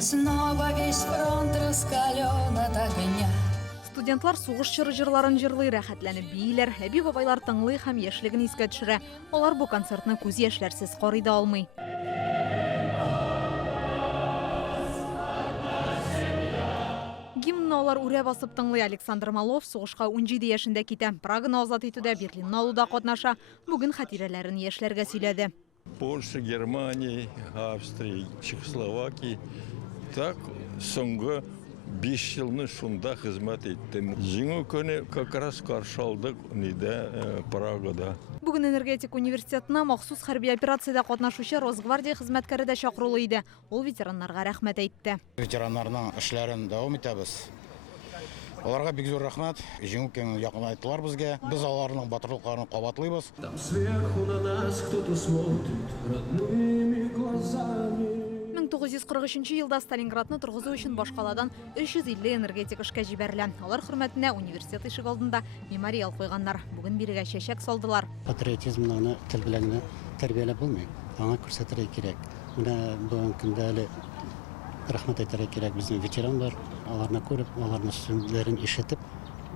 Снова весь фронт раскален от огня. Студентлар сугыш жырларын жырлый, рәхәтләнеп бийләр, әби бабайлар тыңлый һәм яшьлеген искә төшерә. Алар бу концертны күз яшьләрсез карый да алмый. Гимнны алар үрә басып тыңлый. Александр Малов сугышка 17 яшендә китә. Праганы азат итүдә, Берлинны алуда катнаша. Бүген хатирәләрен яшьләргә сөйләде. Польша, Германия, Австрия, Чехословакия. Так, соңгы 5 елны шунда хезмәт иттем. Җиңү көне как раз каршы алдык Прагада. Бүген энергетик университетына махсус хәрби операциядә катнашучы Росгвардия хезмәткәре дә чакырылы иде. Ул ветераннарга рәхмәт әйтте. Ветераннарның эшләрен дәвам итәбез. Аларга бик зур рәхмәт. Җиңү көнен якынайттылар безгә. Без аларның батырлыкларын кабатлыйбыз. Там сверху на нас кто-то смотрит родными глазами. 1943 елда Сталинградны торгызу өчен башкаладан 350 энергетик эшкә җибәрелә. Алар хөрмәтенә университет ишек алдында мемориал куйганнар. Бүген бирегә чәчәк салдылар. Патриотизмны тел белән тәрбияләп булмый. Аңа күрсәтергә кирәк. Менә бүген көндә әле рәхмәт әйтергә кирәк безнең ветераннар. Аларны күреп, аларның сүзләрен ишетеп,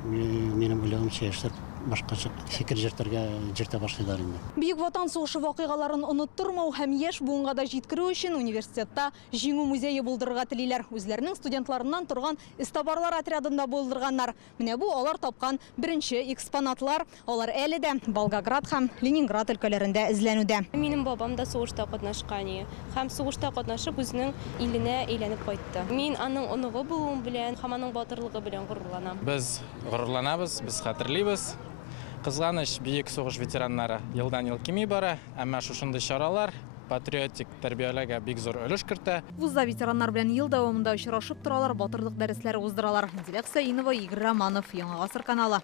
минем уйлавымча яшьләр башкача фикер җырта башлыйлар инде. Бөек Ватан сугышы вакыйгаларын оныттырмау һәм яшь буынга да җиткерү өчен университетта җиңү музее булдырырга телиләр. Үзләренең студентларыннан торган эстабарлар отрядында булдырганнар. Менә бу алар тапкан беренче экспонатлар. Алар әле дә Волгоград һәм Ленинград өлкәләрендә эзләнүдә. Минем бабам да сугышта катнашкан. Һәм сугышта катнашып үзенең иленә әйләнеп кайтты. Мин аның оныгы булуым белән һәм аның батырлыгы белән горурланам. Без горурланабыз, без хәтерлибез. Кызганыч, бийек сугыш ветераннары елдан-ел кими бара, әмма шушындай чаралар патриотик тәрбияләргә бик зур өлеш кертә. Вузда ветераннар белән ел дәвамында очрашып торалар, батырлык дәресләре уздыралар. Диләк Саинова, Игорь Романов, Яңа гасыр каналы.